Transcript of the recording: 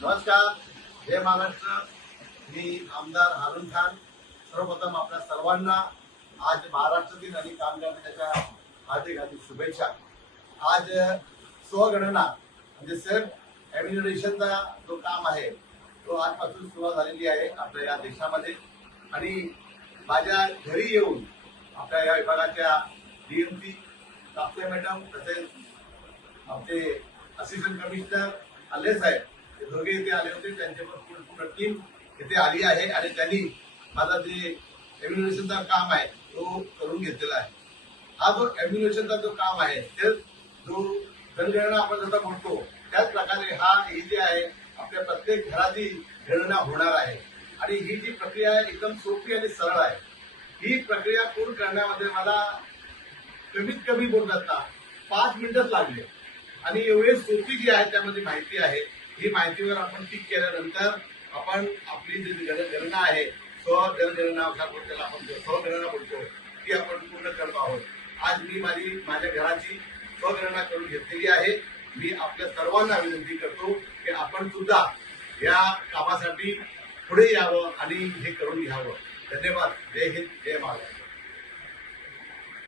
नमस्कार, जय महाराष्ट्र। मी आमदार हारून खान। सर्वप्रथम आपल्या सर्वांना आज महाराष्ट्र दिन आणि कामगार दिनाच्या हार्दिक हार्दिक शुभेच्छा। आज स्वगणना म्हणजे सेल्फ एव्हॅल्युएशनचा जो काम आहे तो आजपासून सुरुवात झालेली आहे आपल्या या देशामध्ये। आणि माझ्या घरी येऊन आपल्या या विभागाच्या डीएमसी कापसे मॅडम तसेच आपले असिस्टंट कमिशनर आले साहेब हे दोघे इथे आले होते। त्यांचे पण पूर्ण टीम इथे आली आहे आणि त्यांनी माझा जे एव्हॅल्युएशनचा काम आहे तो करून घेतलेला आहे। हा जो एव्हॅल्युएशनचा जो काम आहे ते जो जनगणना आपण जसं म्हणतो त्याच प्रकारे ही जी आहे आपल्या प्रत्येक घराची गणना होणार आहे। आणि ही जी प्रक्रिया आहे एकदम सोपी आणि सरळ आहे। ही प्रक्रिया पूर्ण करण्यामध्ये मला कमीत कमी बोलतात ना 5 मिनिटच लागले आणि एवढे सोपी जी आहे त्यामध्ये माहिती आहे। ही माहितीवर आपण टिक केल्यानंतर आपण आपली जी गणना आहे स्वगणना आपण स्वगणना बोलतो ती आपण पूर्ण करतो आहोत। आज मी माझ्या घराची स्वगणना करून घेतलेली आहे। मी आपल्या सर्वांना विनंती करतो की आपण सुद्धा या कामासाठी पुढे यावं आणि हे करून घ्यावं। धन्यवाद। जय हिंद, जय महाराष्ट्र।